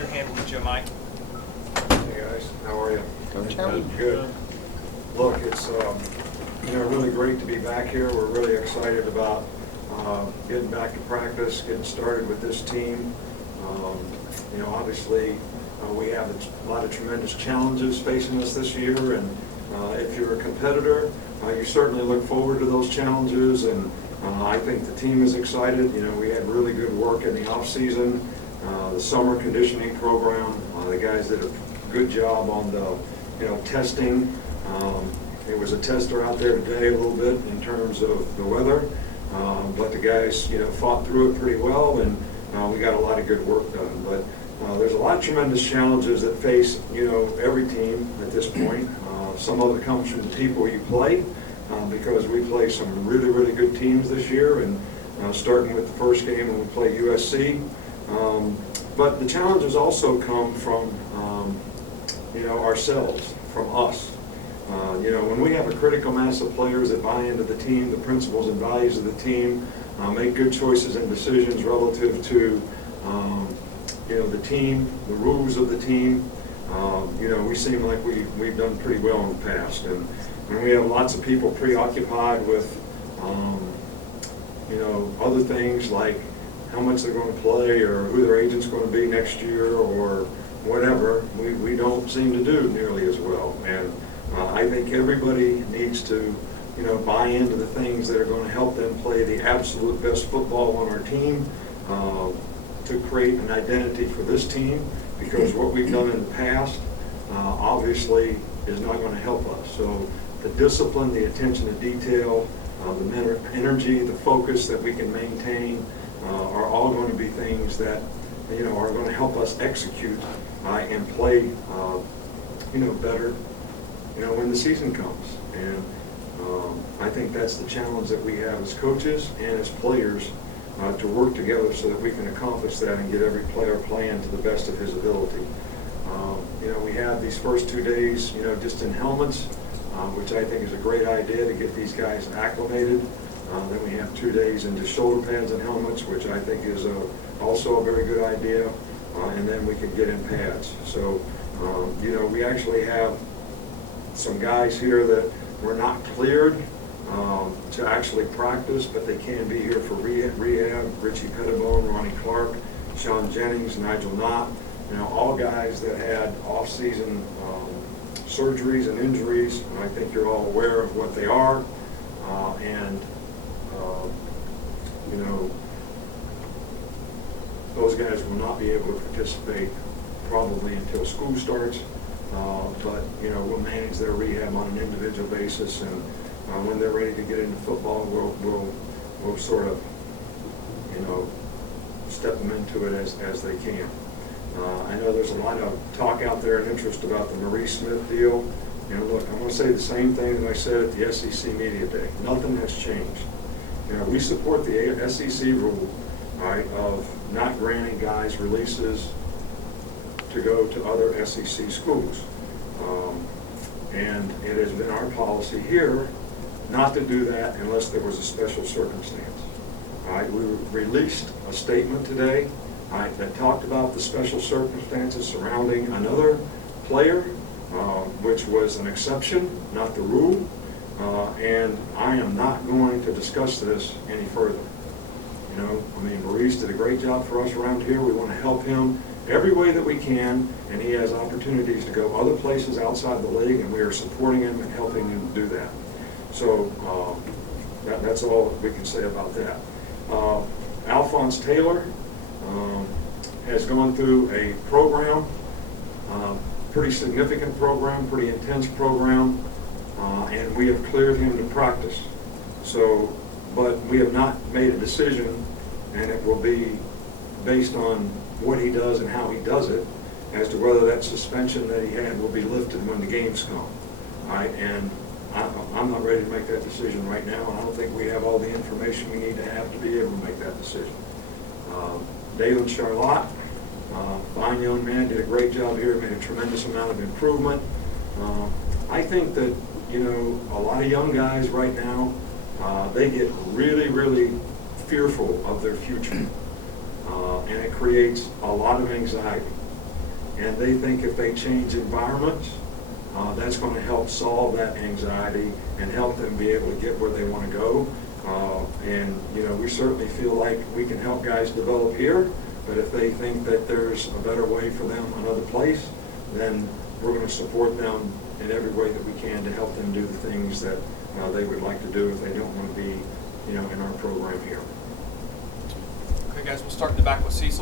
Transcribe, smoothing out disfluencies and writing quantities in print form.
your hand with Joe Mike. Hey guys, how are you? Coach. Good. Look, it's really great to be back here. We're really excited about getting back to practice, getting started with this team. Obviously we have a lot of tremendous challenges facing us this year, and if you're a competitor, you certainly look forward to those challenges, and I think the team is excited. We had really good work in the off season, the summer conditioning program. The guys did a good job on the testing. There was a tester out there today a little bit in terms of the weather, but the guys fought through it pretty well, and we got a lot of good work done. But there's a lot of tremendous challenges that face every team at this point. Some of it comes from the people you play, because we play some really good teams this year, and starting with the first game when we play USC. But the challenges also come from ourselves, from us. When we have a critical mass of players that buy into the team, the principles and values of the team, make good choices and decisions relative to the team, the rules of the team, we seem like we've done pretty well in the past. And when we have lots of people preoccupied with other things like how much they're going to play or who their agent's going to be next year or whatever, we don't seem to do nearly as well. And I think everybody needs to buy into the things that are going to help them play the absolute best football on our team, to create an identity for this team, because what we've done in the past obviously is not going to help us. So the discipline, the attention to detail, the energy, the focus that we can maintain are all going to be things that are going to help us execute and play better when the season comes. And I think that's the challenge that we have as coaches and as players, to work together so that we can accomplish that and get every player playing to the best of his ability. We have these first 2 days just in helmets, which I think is a great idea to get these guys acclimated. Then we have 2 days into shoulder pads and helmets, which I think is also a very good idea. And then we can get in pads. So, we actually have some guys here that were not cleared to actually practice, but they can be here for rehab. Richie Pettibone, Ronnie Clark, Sean Jennings, Nigel Knott, all guys that had off-season surgeries and injuries. And I think you're all aware of what they are. Those guys will not be able to participate probably until school starts. But we'll manage their rehab on an individual basis, and when they're ready to get into football, we'll sort of step them into it as they can. I know there's a lot of talk out there and interest about the Maurice Smith deal. Look, I'm going to say the same thing that I said at the SEC Media Day. Nothing has changed. We support the SEC rule, right, of not granting guys releases to go to other SEC schools. And it has been our policy here not to do that unless there was a special circumstance. All right, we released a statement today, all right, that talked about the special circumstances surrounding another player, which was an exception, not the rule. And I am not going to discuss this any further. Maurice did a great job for us around here. We want to help him every way that we can, and he has opportunities to go other places outside the league, and we are supporting him and helping him do that. So that's all we can say about that. Alphonse Taylor has gone through a program, pretty significant program, pretty intense program, and we have cleared him to practice. So, but we have not made a decision, and it will be based on what he does and how he does it, as to whether that suspension that he had will be lifted when the games come. All right, and I'm not ready to make that decision right now, and I don't think we have all the information we need to have to be able to make that decision. Dalen Charlotte, fine young man, did a great job here, made a tremendous amount of improvement. I think that, a lot of young guys right now, they get really fearful of their future. And it creates a lot of anxiety. and they think if they change environments, that's going to help solve that anxiety and help them be able to get where they want to go. And, you know, we certainly feel like we can help guys develop here, but if they think that there's a better way for them another place, then we're going to support them in every way that we can to help them do the things that they would like to do if they don't want to be, you know, in our program here. Okay, guys, we'll start in the back with Cecil.